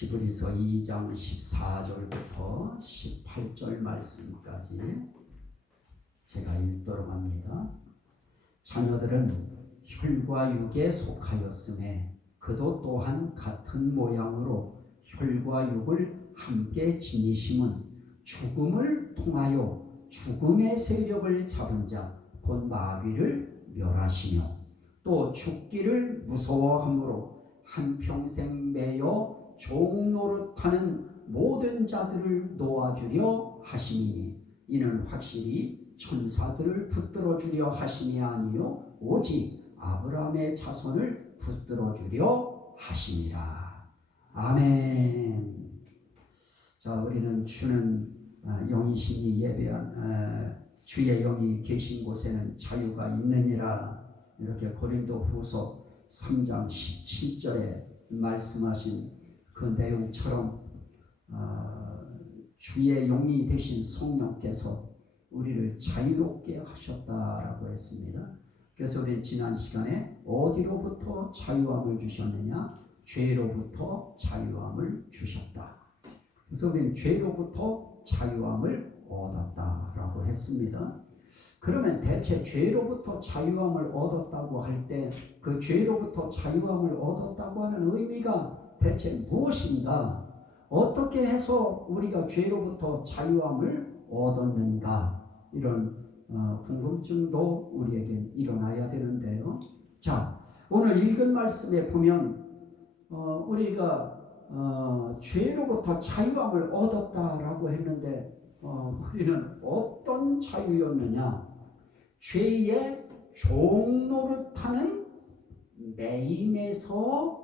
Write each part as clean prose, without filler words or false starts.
히브리서 2장 14절부터 18절 말씀까지 제가 읽도록 합니다. 자녀들은 혈과 육에 속하였음에 그도 또한 같은 모양으로 혈과 육을 함께 지니심은 죽음을 통하여 죽음의 세력을 잡은 자 곧 마귀를 멸하시며 또 죽기를 무서워함으로 한평생 매여 종노릇하는 모든 자들을 놓아주려 하시니 이는 확실히 천사들을 붙들어 주려 하심이 아니요 오직 아브라함의 자손을 붙들어 주려 하시니라. 아멘. 자, 우리는 주는 영이신이 예배한 주의 영이 계신 곳에는 자유가 있느니라. 이렇게 고린도후서 3장 17절에 말씀하신 그 내용처럼 주의 영이 되신 성령께서 우리를 자유롭게 하셨다라고 했습니다. 그래서 우리 지난 시간에 어디로부터 자유함을 주셨느냐? 죄로부터 자유함을 주셨다. 그래서 우리는 죄로부터 자유함을 얻었다라고 했습니다. 그러면 대체 죄로부터 자유함을 얻었다고 할 때 그 죄로부터 자유함을 얻었다고 하는 의미가 대체 무엇인가? 어떻게 해서 우리가 죄로부터 자유함을 얻었는가? 이런 궁금증도 우리에게 일어나야 되는데요. 자, 오늘 읽은 말씀에 보면 우리가 죄로부터 자유함을 얻었다라고 했는데 우리는 어떤 자유였느냐? 죄의 종노릇하는 매임에서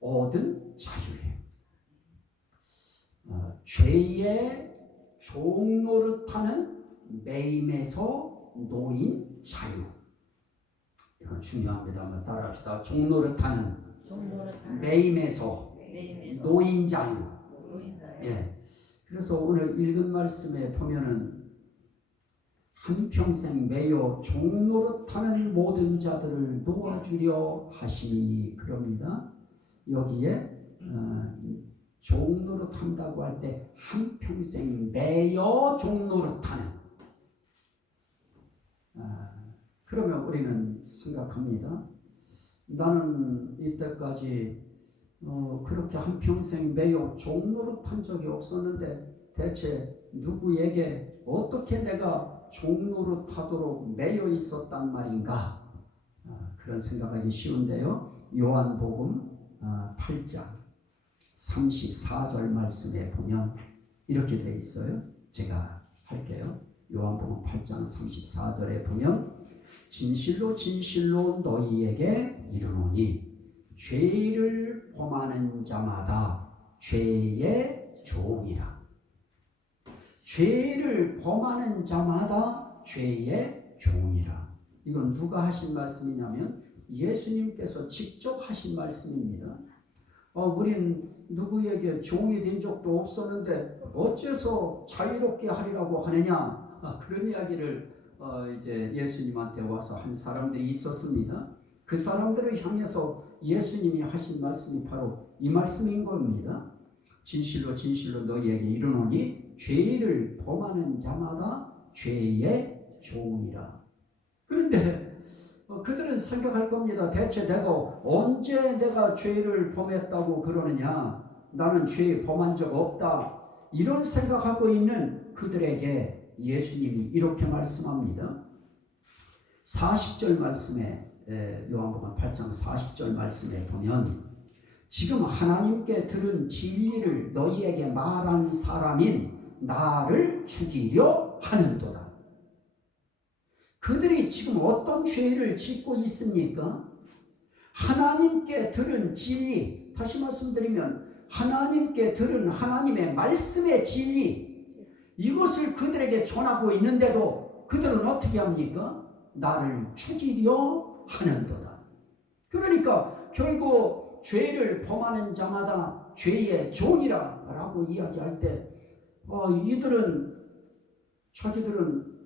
얻은 자유예요. 죄의 종노릇하는 매임에서 놓인 자유. 이건 중요합니다. 한번 따라합시다. 종노릇하는 매임에서 놓인 자유. 예. 그래서 오늘 읽은 말씀에 보면은 한평생 매여 종노릇하는 모든 자들을 놓아주려 하시니 그럽니다. 여기에 종노릇한다고 할 때 한평생 매여 종노릇하는 그러면 우리는 생각합니다. 나는 이때까지 그렇게 한평생 매여 종노릇한 적이 없었는데 대체 누구에게 어떻게 내가 종노릇하도록 매여 있었단 말인가? 그런 생각하기 쉬운데요. 요한복음 8장 34절 말씀에 보면 이렇게 되어 있어요. 제가 할게요. 요한복음 8장 34절에 보면 진실로 진실로 너희에게 이르노니 죄를 범하는 자마다 죄의 종이라. 죄를 범하는 자마다 죄의 종이라. 이건 누가 하신 말씀이냐면 예수님께서 직접 하신 말씀입니다. 우린 누구에게 종이 된 적도 없었는데 어째서 자유롭게 하리라고 하느냐? 그런 이야기를 이제 예수님한테 와서 한 사람들이 있었습니다. 그 사람들을 향해서 예수님이 하신 말씀이 바로 이 말씀인 겁니다. 진실로 진실로 너희에게 이르노니 죄를 범하는 자마다 죄의 종이라. 그런데 그들은 생각할 겁니다. 대체 내가 언제 내가 죄를 범했다고 그러느냐? 나는 죄 범한 적 없다. 이런 생각하고 있는 그들에게 예수님이 이렇게 말씀합니다. 40절 말씀에 요한복음 8장 40절 말씀에 보면 지금 하나님께 들은 진리를 너희에게 말한 사람인 나를 죽이려 하는도다. 그들이 지금 어떤 죄를 짓고 있습니까? 하나님께 들은 진리, 다시 말씀드리면 하나님께 들은 하나님의 말씀의 진리, 이것을 그들에게 전하고 있는데도 그들은 어떻게 합니까? 나를 죽이려 하는도다. 그러니까 결국 죄를 범하는 자마다 죄의 종이라 라고 이야기할 때 자기들은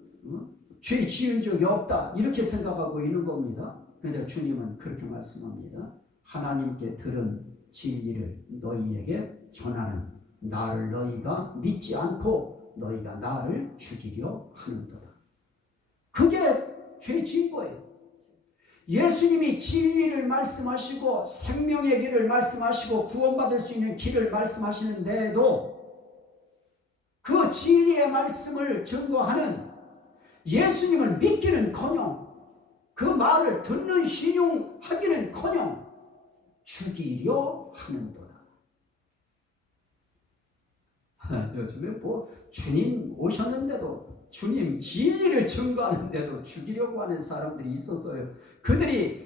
죄 지은 적이 없다 이렇게 생각하고 있는 겁니다. 그런데 주님은 그렇게 말씀합니다. 하나님께 들은 진리를 너희에게 전하는 나를 너희가 믿지 않고 너희가 나를 죽이려 하는도다. 그게 죄 지은 거예요. 예수님이 진리를 말씀하시고 생명의 길을 말씀하시고 구원받을 수 있는 길을 말씀하시는데도 그 진리의 말씀을 증거하는 예수님을 믿기는커녕 그 말을 듣는 신용하기는커녕 죽이려 하는도다. 요즘에 뭐 주님 오셨는데도 주님 진리를 증거하는데도 죽이려고 하는 사람들이 있었어요. 그들이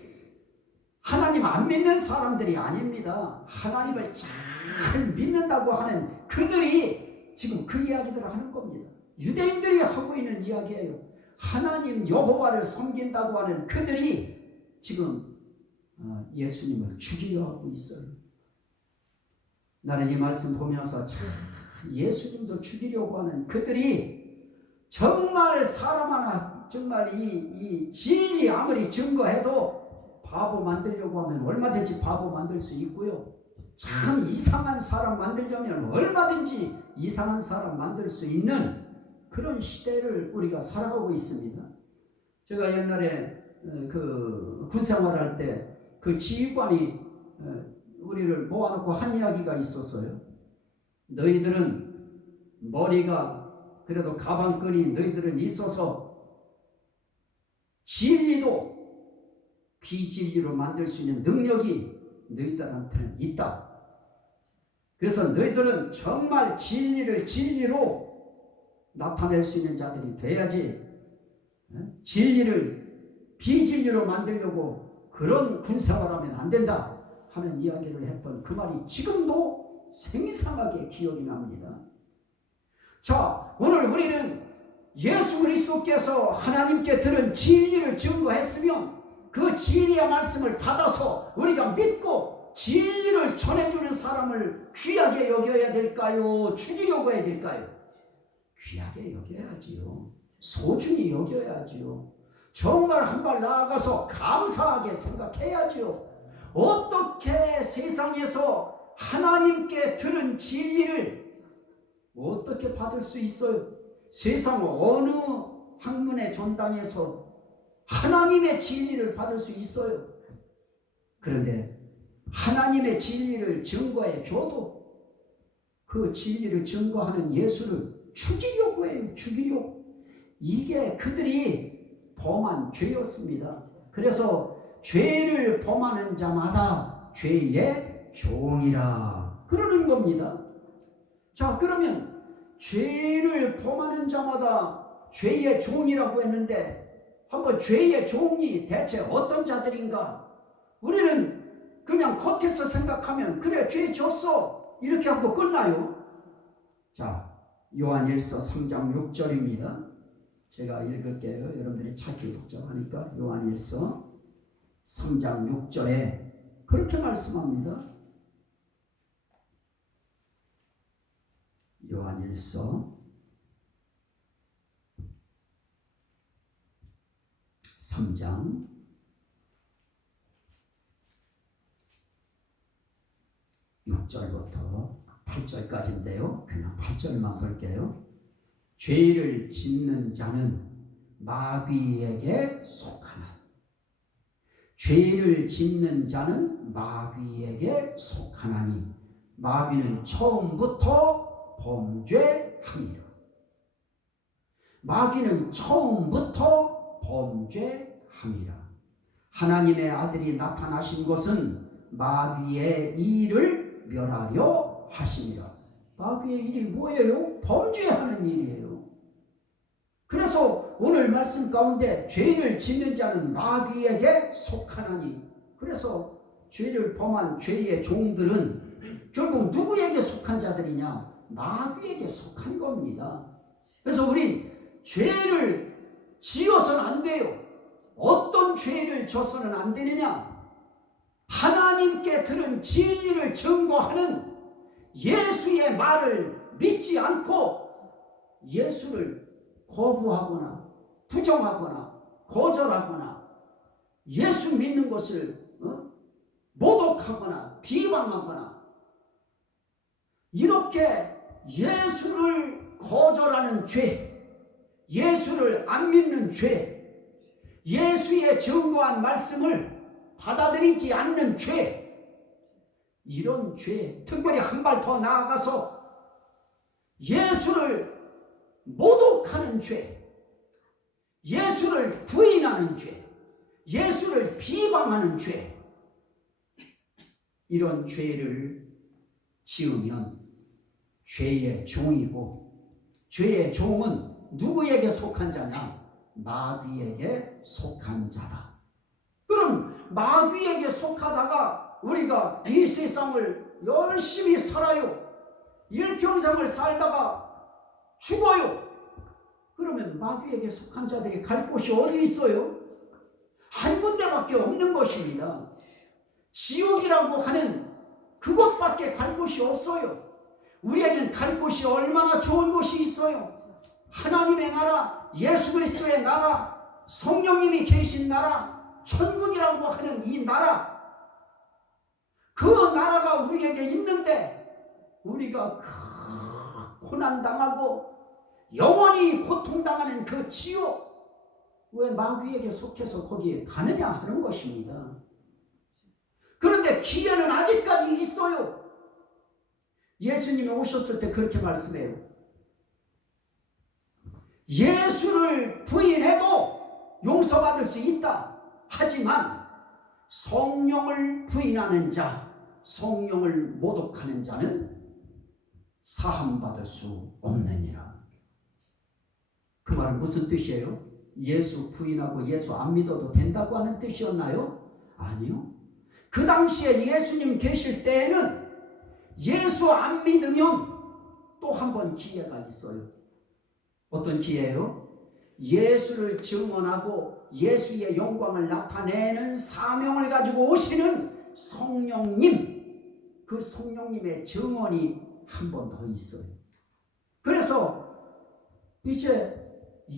하나님 안 믿는 사람들이 아닙니다. 하나님을 잘 믿는다고 하는 그들이 지금 그 이야기들을 하는 겁니다. 유대인들이 하고 있는 이야기예요. 하나님 여호와를 섬긴다고 하는 그들이 지금 예수님을 죽이려 하고 있어요. 나는 이 말씀 보면서 참 예수님도 죽이려고 하는 그들이 정말 사람 하나 정말 이 진리 아무리 증거해도 바보 만들려고 하면 얼마든지 바보 만들 수 있고요. 참 이상한 사람 만들려면 얼마든지 이상한 사람 만들 수 있는 그런 시대를 우리가 살아가고 있습니다. 제가 옛날에 그 군생활할 때 그 지휘관이 우리를 모아놓고 한 이야기가 있었어요. 너희들은 머리가 그래도 가방끈이 너희들은 있어서 진리도 비진리로 만들 수 있는 능력이 너희들한테는 있다. 그래서 너희들은 정말 진리를 진리로 나타낼 수 있는 자들이 돼야지 진리를 비진리로 만들려고 그런 군생활하면 안 된다 하는 이야기를 했던 그 말이 지금도 생생하게 기억이 납니다. 자, 오늘 우리는 예수 그리스도께서 하나님께 들은 진리를 증거했으면 그 진리의 말씀을 받아서 우리가 믿고 진리를 전해주는 사람을 귀하게 여겨야 될까요? 죽이려고 해야 될까요? 귀하게 여겨야지요. 소중히 여겨야지요. 정말 한 발 나아가서 감사하게 생각해야지요. 어떻게 세상에서 하나님께 들은 진리를 어떻게 받을 수 있어요? 세상 어느 학문의 전당에서 하나님의 진리를 받을 수 있어요. 그런데 하나님의 진리를 증거해 줘도 그 진리를 증거하는 예수를 죽이려고 해요. 죽이려고. 이게 그들이 범한 죄였습니다. 그래서 죄를 범하는 자마다 죄의 종이라 그러는 겁니다. 자, 그러면 죄를 범하는 자마다 죄의 종이라고 했는데 한번 죄의 종이 대체 어떤 자들인가? 우리는 그냥 겉에서 생각하면 그래 죄 졌어 이렇게 하고 끝나요. 자, 요한일서 3장 6절입니다. 제가 읽을게요. 여러분들이 찾기 복잡하니까 요한일서 3장 6절에 그렇게 말씀합니다. 요한일서 3장 6절부터 8절까지인데요. 그냥 8절만 볼게요. 죄를 짓는 자는 마귀에게 속하나니 죄를 짓는 자는 마귀에게 속하나니 마귀는 처음부터 범죄함이라. 마귀는 처음부터 범죄함이라. 하나님의 아들이 나타나신 것은 마귀의 일을 멸하려 하심이라. 마귀의 일이 뭐예요? 범죄하는 일이에요. 그래서 오늘 말씀 가운데 죄를 짓는 자는 마귀에게 속하나니, 그래서 죄를 범한 죄의 종들은 결국 누구에게 속한 자들이냐? 마귀에게 속한 겁니다. 그래서 우린 죄를 지어서는 안 돼요. 어떤 죄를 져서는 안 되느냐? 하나님께 들은 진리를 증거하는 예수의 말을 믿지 않고 예수를 거부하거나 부정하거나 거절하거나 예수 믿는 것을 모독하거나 비방하거나 이렇게 예수를 거절하는 죄, 예수를 안 믿는 죄, 예수의 증거한 말씀을 받아들이지 않는 죄, 이런 죄, 특별히 한 발 더 나아가서 예수를 모독하는 죄, 예수를 부인하는 죄, 예수를 비방하는 죄, 이런 죄를 지으면 죄의 종이고, 죄의 종은 누구에게 속한 자냐? 마귀에게 속한 자다. 그럼 마귀에게 속하다가 우리가 이 세상을 열심히 살아요. 일평생을 살다가 죽어요. 그러면 마귀에게 속한 자들이 갈 곳이 어디 있어요? 한 군데밖에 없는 것입니다. 지옥이라고 하는 그곳밖에 갈 곳이 없어요. 우리에겐 갈 곳이 얼마나 좋은 곳이 있어요. 하나님의 나라, 예수 그리스도의 나라, 성령님이 계신 나라, 천국이라고 하는 이 나라, 그 나라가 우리에게 있는데 우리가 고난당하고 영원히 고통당하는 그 지옥, 왜 마귀에게 속해서 거기에 가느냐 하는 것입니다. 그런데 기회는 아직까지 있어요. 예수님이 오셨을 때 그렇게 말씀해요. 예수를 부인해도 용서받을 수 있다. 하지만 성령을 부인하는 자, 성령을 모독하는 자는 사함받을 수 없느니라. 그 말은 무슨 뜻이에요? 예수 부인하고 예수 안 믿어도 된다고 하는 뜻이었나요? 아니요. 그 당시에 예수님 계실 때에는 예수 안 믿으면 또 한 번 기회가 있어요. 어떤 기회예요? 예수를 증언하고 예수의 영광을 나타내는 사명을 가지고 오시는 성령님, 그 성령님의 증언이 한 번 더 있어요. 그래서 이제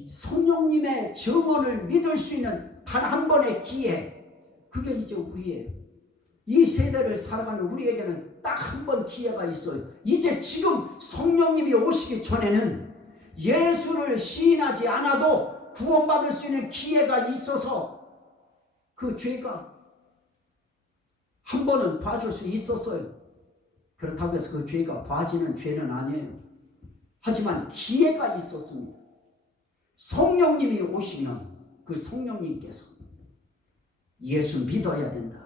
성령님의 증언을 믿을 수 있는 단 한 번의 기회, 그게 이제 우리예요. 이 세대를 살아가는 우리에게는 딱 한 번 기회가 있어요. 이제 지금 성령님이 오시기 전에는 예수를 시인하지 않아도 구원받을 수 있는 기회가 있어서 그 죄가 한 번은 봐줄 수 있었어요. 그렇다고 해서 그 죄가 봐지는 죄는 아니에요. 하지만 기회가 있었습니다. 성령님이 오시면 그 성령님께서 예수 믿어야 된다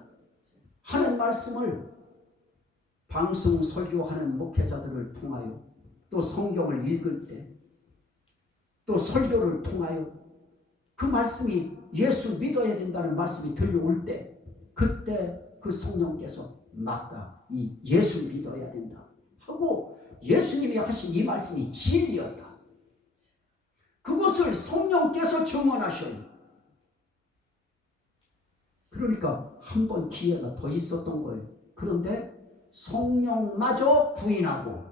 하는 말씀을 방송 설교하는 목회자들을 통하여, 또 성경을 읽을 때, 또 설교를 통하여 그 말씀이 예수 믿어야 된다는 말씀이 들려올 때, 그때 그 성령께서 맞다, 이 예수 믿어야 된다 하고 예수님이 하신 이 말씀이 진리였다, 그것을 성령께서 증언하셔요. 그러니까 한 번 기회가 더 있었던 거예요. 그런데 성령마저 부인하고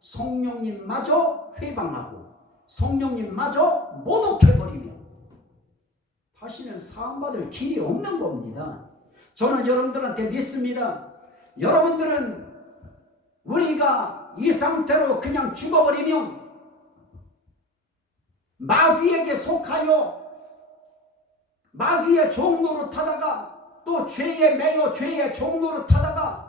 성령님마저 회방하고 성령님마저 모독해버리며 다시는 사함받을 길이 없는 겁니다. 저는 여러분들한테 믿습니다. 여러분들은 우리가 이 상태로 그냥 죽어버리면 마귀에게 속하여 마귀의 종노릇하다가 또 죄에 매여 죄의 종노릇하다가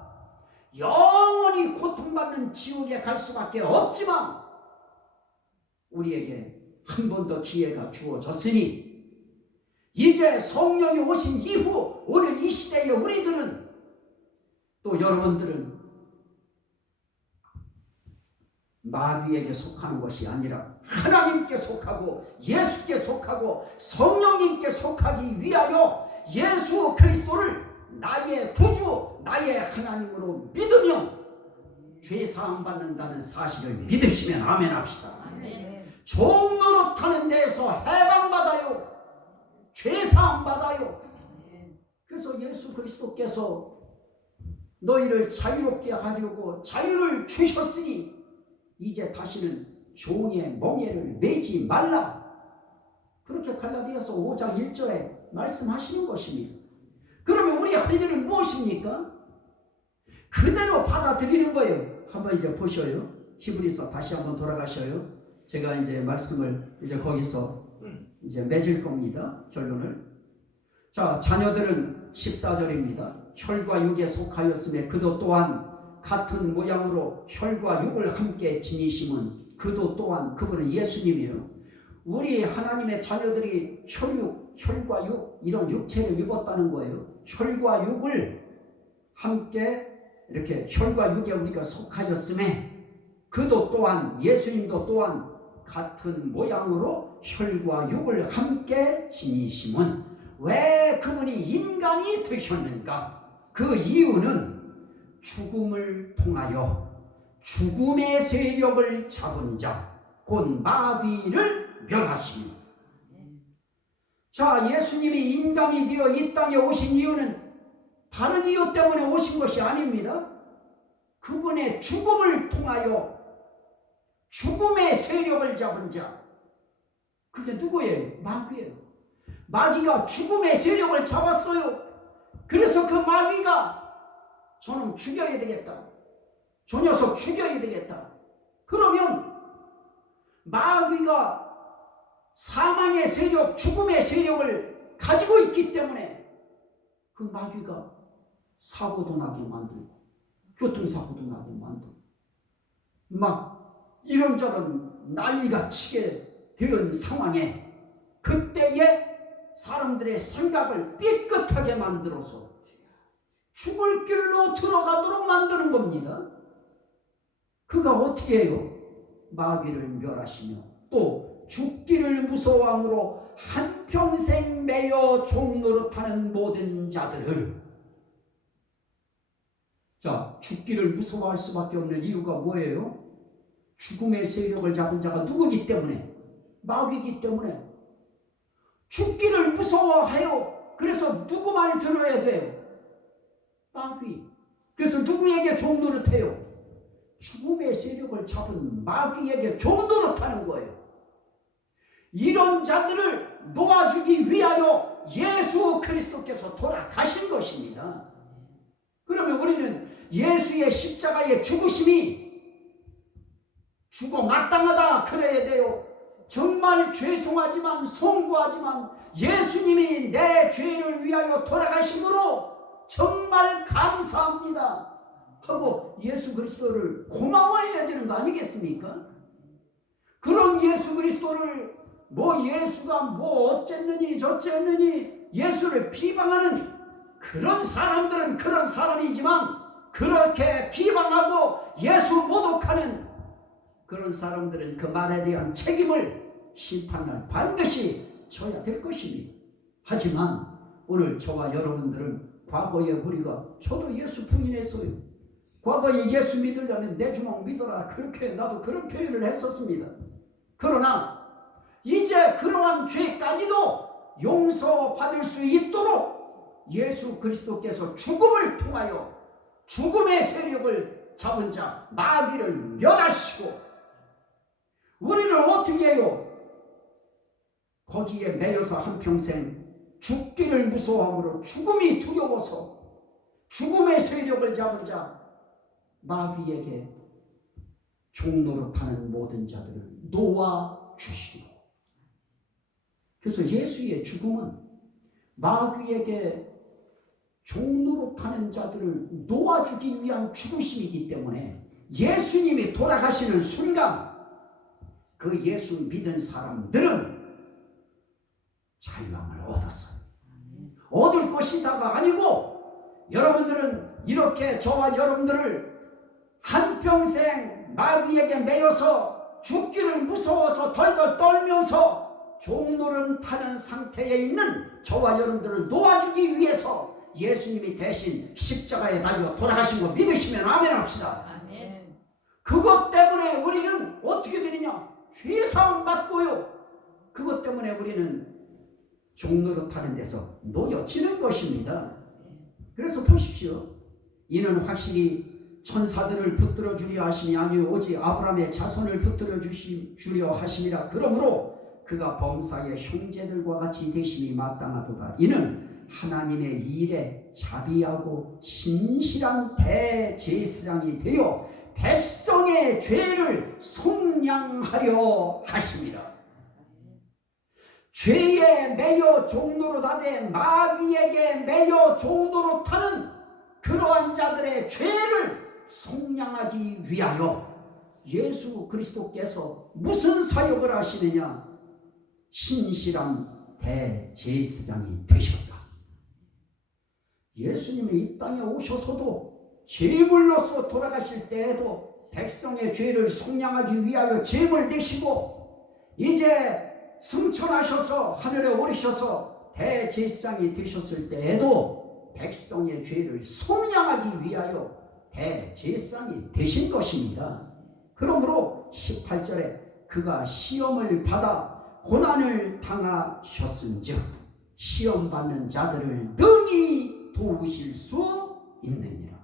영원히 고통받는 지옥에 갈 수밖에 없지만, 우리에게 한 번 더 기회가 주어졌으니 이제 성령이 오신 이후 오늘 이 시대의 우리들은, 또 여러분들은 마귀에게 속하는 것이 아니라 하나님께 속하고 예수께 속하고 성령님께 속하기 위하여 예수 그리스도를 나의 구주, 나의 하나님으로 믿으면 죄사함 받는다는 사실을 믿으시면 아멘 합시다. 종노릇하는 데에서 해방받아요. 죄사함 받아요. 그래서 예수 그리스도께서 너희를 자유롭게 하려고 자유를 주셨으니 이제 다시는 종의 멍에를 매지 말라, 그렇게 갈라디아서 5장 1절에 말씀하시는 것입니다. 그러면 우리 할 일은 무엇입니까? 그대로 받아들이는 거예요. 한번 이제 보셔요. 히브리서 다시 한번 돌아가셔요. 제가 이제 말씀을 이제 거기서 이제 맺을 겁니다. 결론을. 자, 자녀들은 14절입니다. 혈과 육에 속하였음에 그도 또한 같은 모양으로 혈과 육을 함께 지니심은 그도 또한 그분은 예수님이에요. 우리 하나님의 자녀들이 혈과 육 이런 육체를 입었다는 거예요. 혈과 육을 함께 이렇게 혈과 육에 우리가 속하였음에 그도 또한 예수님도 또한 같은 모양으로 혈과 육을 함께 지니심은 왜 그분이 인간이 되셨는가? 그 이유는 죽음을 통하여 죽음의 세력을 잡은 자, 곧 마귀를 멸하십니다. 자, 예수님이 인간이 되어 이 땅에 오신 이유는 다른 이유 때문에 오신 것이 아닙니다. 그분의 죽음을 통하여 죽음의 세력을 잡은 자, 그게 누구예요? 마귀예요. 마귀가 죽음의 세력을 잡았어요. 그래서 그 마귀가 저는 죽여야 되겠다, 저 녀석 죽여야 되겠다. 그러면 마귀가 사망의 세력, 죽음의 세력을 가지고 있기 때문에 그 마귀가 사고도 나게 만들고 교통사고도 나게 만들고 막 이런저런 난리가 치게 된 상황에 그때에 사람들의 생각을 삐끗하게 만들어서 죽을 길로 들어가도록 만드는 겁니다. 그가 어떻게 해요? 마귀를 멸하시며 또 죽기를 무서워함으로 한평생 매여 종노릇하는 모든 자들을, 자, 죽기를 무서워할 수밖에 없는 이유가 뭐예요? 죽음의 세력을 잡은 자가 누구기 때문에? 마귀이기 때문에 죽기를 무서워해요. 그래서 누구 말 들어야 돼요? 마귀. 그래서 누구에게 종노릇해요? 죽음의 세력을 잡은 마귀에게 종노릇하는 거예요. 이런 자들을 놓아주기 위하여 예수 그리스도께서 돌아가신 것입니다. 그러면 우리는 예수의 십자가의 죽으심이 죽어 마땅하다 그래야 돼요. 정말 죄송하지만 송구하지만 예수님이 내 죄를 위하여 돌아가심으로 정말 감사합니다 하고 예수 그리스도를 고마워해야 되는 거 아니겠습니까? 그런 예수 그리스도를 예수가 어쨌느니 저쨌느니 예수를 비방하는 그런 사람들은 그런 사람이지만 그렇게 비방하고 예수 모독하는 그런 사람들은 그 말에 대한 책임을 심판날 반드시 져야 될 것입니다. 하지만 오늘 저와 여러분들은 과거에 저도 예수 부인했어요. 과거에 예수 믿으려면 내 주먹 믿어라, 그렇게 나도 그런 표현을 했었습니다. 그러나 이제 그러한 죄까지도 용서받을 수 있도록 예수 그리스도께서 죽음을 통하여 죽음의 세력을 잡은 자 마귀를 멸하시고 우리를 어떻게 해요? 거기에 매여서 한평생 죽기를 무서워함으로 죽음이 두려워서 죽음의 세력을 잡은 자 마귀에게 종노릇하는 모든 자들을 놓아주시리로. 그래서 예수의 죽음은 마귀에게 종노릇하는 자들을 놓아주기 위한 죽으심이기 때문에 예수님이 돌아가시는 순간 그 예수 믿은 사람들은 자유함을 얻었어요. 얻을 것이다가 아니고 여러분들은 이렇게 저와 여러분들을 한평생 마귀에게 매여서 죽기를 무서워서 덜덜 떨면서 종노릇하는 상태에 있는 저와 여러분들을 놓아주기 위해서 예수님이 대신 십자가에 달려 돌아가신 거 믿으시면 아멘 합시다. 아멘. 그것 때문에 우리는 어떻게 되느냐? 죄사함 받고요. 그것 때문에 우리는 종노릇하는 데서 놓여지는 것입니다. 그래서 보십시오. 이는 확실히 천사들을 붙들어 주려 하심이 아니요 오직 아브라함의 자손을 붙들어 주려 하심이라. 그러므로 그가 범사의 형제들과 같이 되심이 마땅하도다. 이는 하나님의 일에 자비하고 신실한 대제사장이 되어 백성의 죄를 속량하려 하십니다. 죄에 매여 종로로 타되 마귀에게 매여 종로로 타는 그러한 자들의 죄를 속량하기 위하여 예수 그리스도께서 무슨 사역을 하시느냐? 신실한 대제사장이 되셨다. 예수님이 이 땅에 오셔서도 제물로서 돌아가실 때에도 백성의 죄를 속량하기 위하여 제물 되시고, 이제 승천하셔서 하늘에 오르셔서 대제사장이 되셨을 때에도 백성의 죄를 속량하기 위하여 대제사장이 되신 것입니다. 그러므로 18절에 그가 시험을 받아 고난을 당하셨은즉 시험 받는 자들을 능히 도우실 수 있느니라.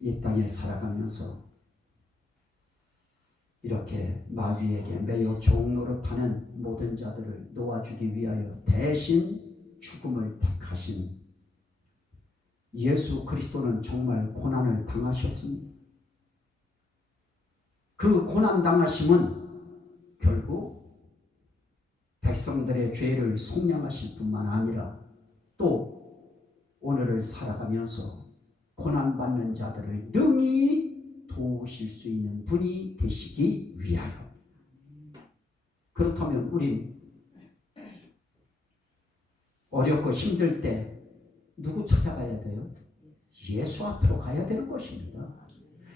이 땅에 살아가면서 이렇게 마귀에게 매여 종로로 타는 모든 자들을 놓아주기 위하여 대신 죽음을 택하신 예수 그리스도는 정말 고난을 당하셨습니다. 그 고난 당하심은 결국 백성들의 죄를 속량하실 뿐만 아니라 또 오늘을 살아가면서 고난받는 자들을 능히 도우실 수 있는 분이 되시기 위하여. 그렇다면 우린 어렵고 힘들 때 누구 찾아가야 돼요? 예수 앞으로 가야 되는 것입니다.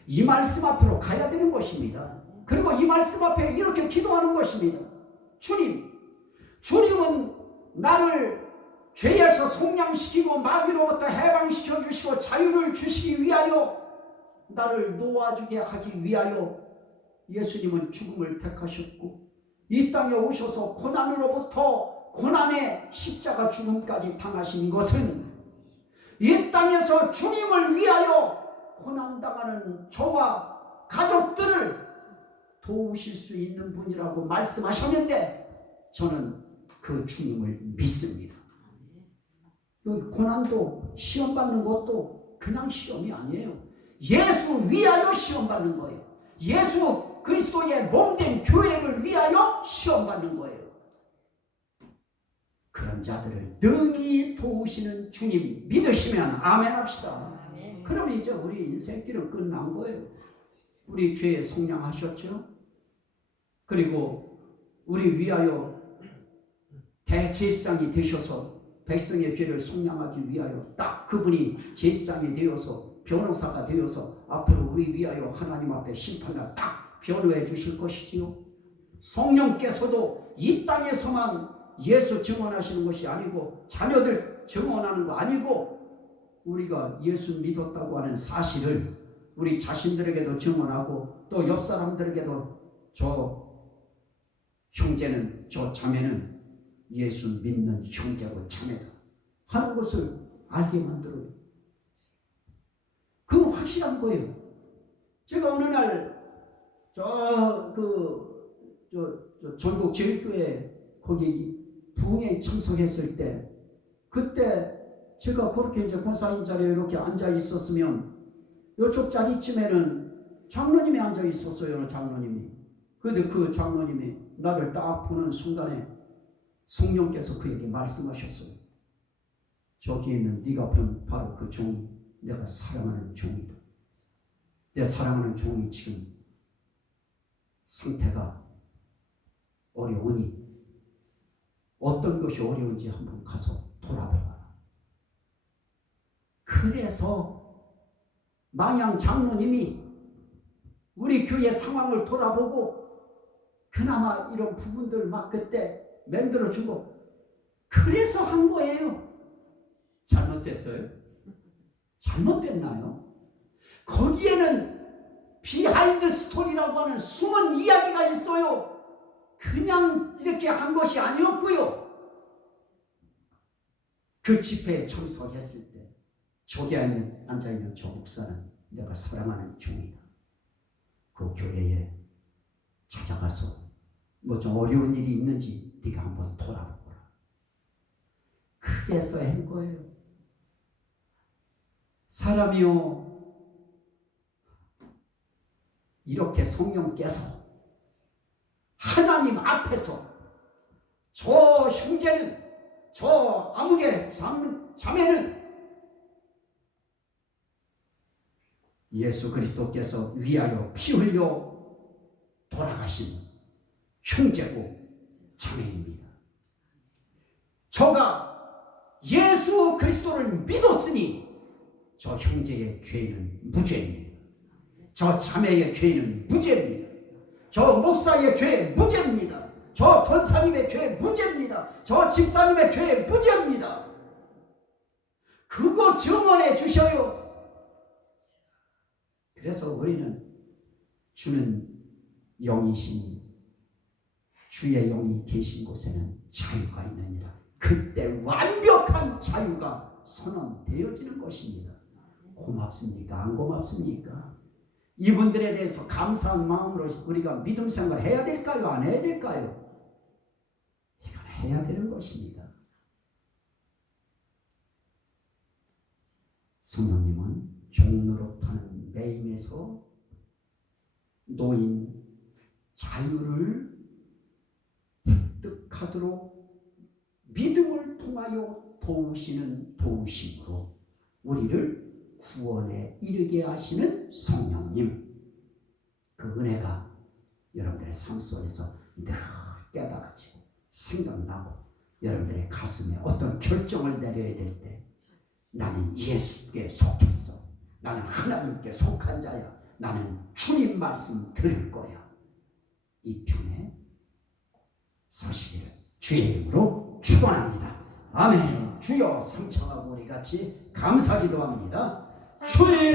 이 말씀 앞으로 가야 되는 것입니다. 그리고 이 말씀 앞에 이렇게 기도하는 것입니다. 주님은 나를 죄에서 속량시키고 마귀로부터 해방시켜 주시고 자유를 주시기 위하여 나를 놓아주게 하기 위하여 예수님은 죽음을 택하셨고 이 땅에 오셔서 고난으로부터 고난의 십자가 죽음까지 당하신 것은 이 땅에서 주님을 위하여 고난당하는 저와 가족들을 도우실 수 있는 분이라고 말씀하셨는데 저는 그 주님을 믿습니다. 여기 고난도 시험받는 것도 그냥 시험이 아니에요. 예수 위하여 시험받는 거예요. 예수 그리스도의 몸된 교회를 위하여 시험받는 거예요. 그런 자들을 능히 도우시는 주님 믿으시면 아멘 합시다. 그럼 이제 우리 인생길은 끝난 거예요. 우리 죄에 속량하셨죠? 그리고 우리 위하여 대제사장이 되셔서 백성의 죄를 속량하기 위하여 딱 그분이 제사장이 되어서 변호사가 되어서 앞으로 우리 위하여 하나님 앞에 심판을 딱 변호해 주실 것이지요. 성령께서도 이 땅에서만 예수 증언하시는 것이 아니고 자녀들 증언하는 거 아니고 우리가 예수 믿었다고 하는 사실을 우리 자신들에게도 증언하고 또 옆 사람들에게도 저 형제는 저 자매는 예수 믿는 형제고 자매다 하는 것을 알게 만들어요. 그건 확실한 거예요. 제가 어느 날 전국 제일교회 거기 부흥회 참석했을 때 그때 제가 그렇게 이제 권사님 자리에 이렇게 앉아 있었으면 이쪽 자리쯤에는 장로님이 앉아 있었어요. 장로님이. 그런데 그 장로님이 나를 딱 보는 순간에 성령께서 그에게 말씀하셨어요. 저기 있는 네가 본 바로 그 종이 내가 사랑하는 종이다. 내 사랑하는 종이 지금 상태가 어려우니 어떤 것이 어려운지 한번 가서 돌아보라. 그래서 마냥 장로님이 우리 교회 상황을 돌아보고 그나마 이런 부분들 막 그때 만들어주고 그래서 한 거예요. 잘못됐어요? 잘못됐나요? 거기에는 비하인드 스토리라고 하는 숨은 이야기가 있어요. 그냥 이렇게 한 것이 아니었고요. 그 집회에 참석했을 때 저기 앉아있는 저 목사는 내가 사랑하는 종이다. 그 교회에 찾아가서 뭐 좀 어려운 일이 있는지 네가 한번 돌아보거라. 그래서 한 거예요. 사람이요, 이렇게 성령께서 하나님 앞에서 저 형제는, 저 아무개 자매는 예수 그리스도께서 위하여 피 흘려 돌아가신 형제고 자매입니다. 저가 예수 그리스도를 믿었으니 저 형제의 죄는 무죄입니다. 저 자매의 죄는 무죄입니다. 저 목사의 죄 무죄입니다. 저 권사님의 죄 무죄입니다. 저 집사님의 죄 무죄입니다. 그거 증언해 주셔요. 그래서 우리는 주는 영이시니 주의 영이 계신 곳에는 자유가 있느니라. 그때 완벽한 자유가 선언되어지는 것입니다. 고맙습니까? 안 고맙습니까? 이분들에 대해서 감사한 마음으로 우리가 믿음 생활을 해야 될까요? 안 해야 될까요? 이건 해야 되는 것입니다. 성령님은 종노릇하는 매임에서 놓인 자유를 획득하도록 믿음을 통하여 도우시는 도우심으로 우리를 구원에 이르게 하시는 성령님, 그 은혜가 여러분들의 삶 속에서 늘 깨달아지고 생각나고 여러분들의 가슴에 어떤 결정을 내려야 될 때 나는 예수께 속했어, 나는 하나님께 속한 자야, 나는 주님 말씀 들을 거야, 이 편에 서시기를 주의 이름으로 축원합니다. 아멘. 주여, 상처하고 우리 같이 감사 기도합니다. 주의